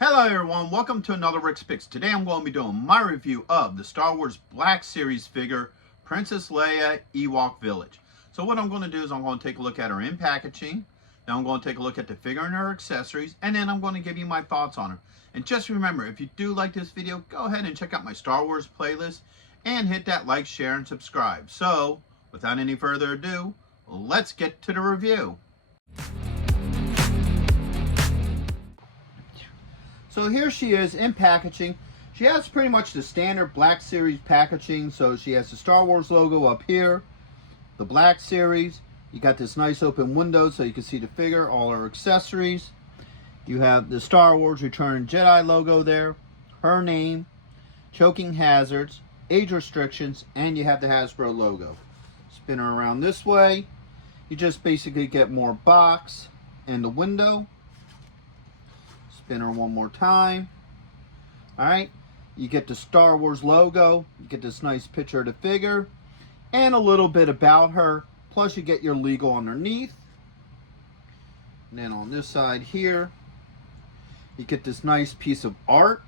Hello everyone, welcome to another Rick's Picks. Today I'm going to be doing my review of the Star Wars Black Series figure, Princess Leia Ewok Village. So what I'm going to do is I'm going to take a look at her in packaging, then I'm going to take a look at the figure and her accessories, and then I'm going to give you my thoughts on her. And just remember, if you do like this video, go ahead and check out my Star Wars playlist, and hit that like, share, and subscribe. So, without any further ado, let's get to the review. So here she is in packaging. She has pretty much the standard Black Series packaging. So she has the Star Wars logo up here, the Black Series. You got this nice open window so you can see the figure, all her accessories. You have the Star Wars Return Jedi logo there, her name, choking hazards, age restrictions, and you have the Hasbro logo. Spin her around this way. You just basically get more box and the window. Spin her one more time. Alright, you get the Star Wars logo, you get this nice picture of the figure, and a little bit about her, plus you get your legal underneath. And then on this side here, you get this nice piece of art.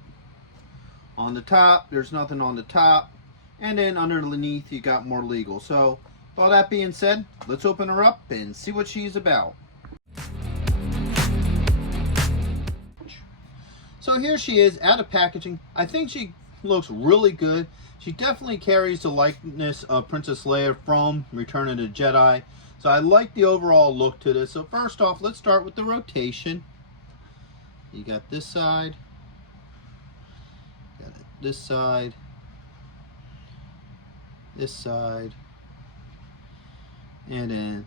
On the top, there's nothing on the top, and then underneath you got more legal. So, with all that being said, let's open her up and see what she's about. So here she is out of packaging. I think she looks really good. She definitely carries the likeness of Princess Leia from Return of the Jedi. So I like the overall look to this. So first off, let's start with the rotation. You got this side. Got it this side. This side. And then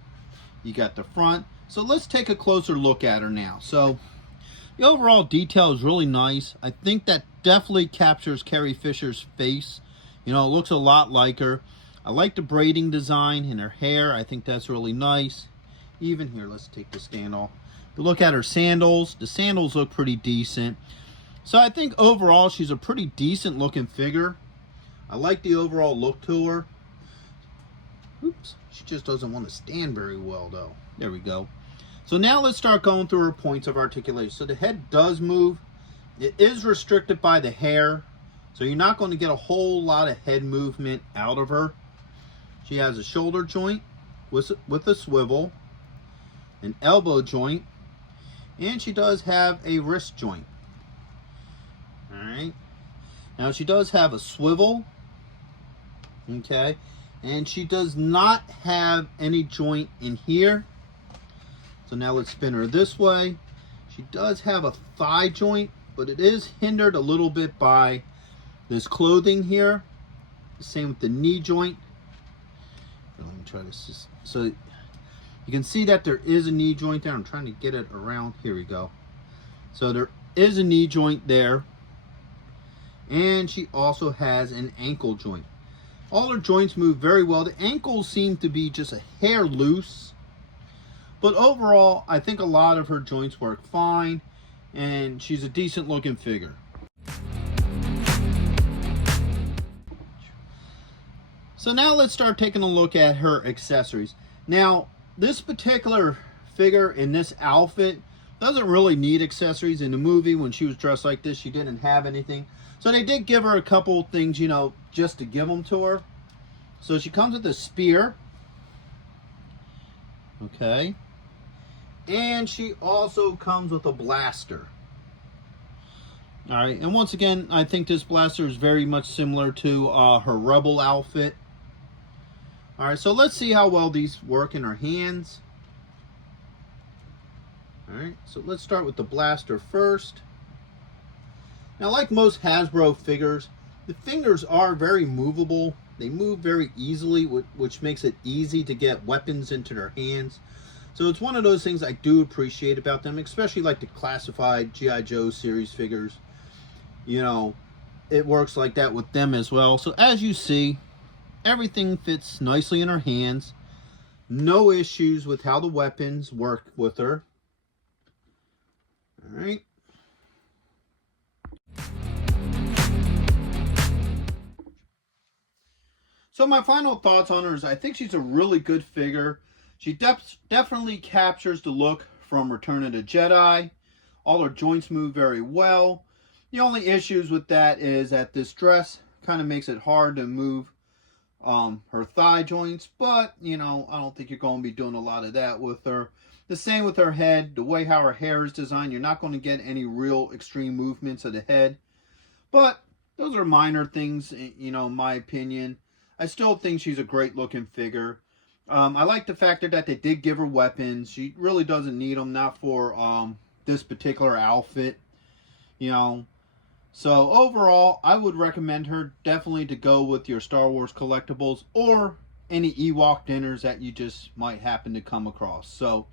you got the front. So let's take a closer look at her now. So the overall detail is really nice. I think that definitely captures Carrie Fisher's face. You know, it looks a lot like her. I like the braiding design in her hair. I think that's really nice. Even here, let's take the stand off. If you look at her sandals, the sandals look pretty decent. So I think overall she's a pretty decent looking figure. I like the overall look to her. Oops, she just doesn't want to stand very well though. There we go. So now let's start going through her points of articulation. So the head does move. It is restricted by the hair. So you're not going to get a whole lot of head movement out of her. She has a shoulder joint with a swivel, an elbow joint, and she does have a wrist joint. Alright. Now she does have a swivel. Okay. And she does not have any joint in here. So now let's spin her this way. She does have a thigh joint, but it is hindered a little bit by this clothing here. Same with the knee joint. Let me try this. So you can see that there is a knee joint there. I'm trying to get it around. Here we go. So there is a knee joint there. And she also has an ankle joint. All her joints move very well. The ankles seem to be just a hair loose. But overall, I think a lot of her joints work fine, and she's a decent looking figure. So now let's start taking a look at her accessories. Now, this particular figure in this outfit doesn't really need accessories. In the movie, when she was dressed like this, she didn't have anything. So they did give her a couple things, you know, just to give them to her. So she comes with a spear. Okay. And she also comes with a blaster. Alright, and once again, I think this blaster is very much similar to her Rebel outfit. Alright, so let's see how well these work in her hands. Alright, so let's start with the blaster first. Now, like most Hasbro figures, the fingers are very movable. They move very easily, which makes it easy to get weapons into their hands. So it's one of those things I do appreciate about them, especially like the classified G.I. Joe series figures. You know, it works like that with them as well. So as you see, everything fits nicely in her hands. No issues with how the weapons work with her. All right. So my final thoughts on her is I think she's a really good figure. She definitely captures the look from Return of the Jedi. All her joints move very well. The only issues with that is that this dress kind of makes it hard to move her thigh joints, but you know, I don't think you're going to be doing a lot of that with her. The same with her head, the way how her hair is designed, you're not going to get any real extreme movements of the head. But those are minor things, you know, in my opinion. I still think she's a great looking figure. I like the fact that they did give her weapons. She really doesn't need them, not for this particular outfit, you know. So overall, I would recommend her definitely to go with your Star Wars collectibles or any Ewok dinners that you just might happen to come across. So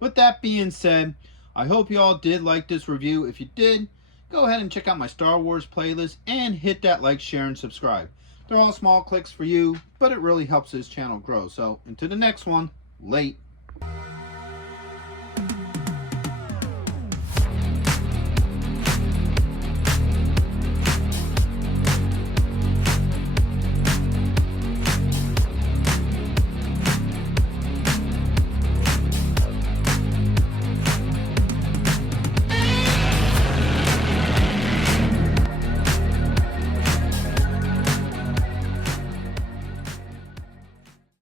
with that being said, I hope you all did like this review. If you did, go ahead and check out my Star Wars playlist and hit that like, share, and subscribe. They're all small clicks for you, but it really helps this channel grow. So until the next one, late.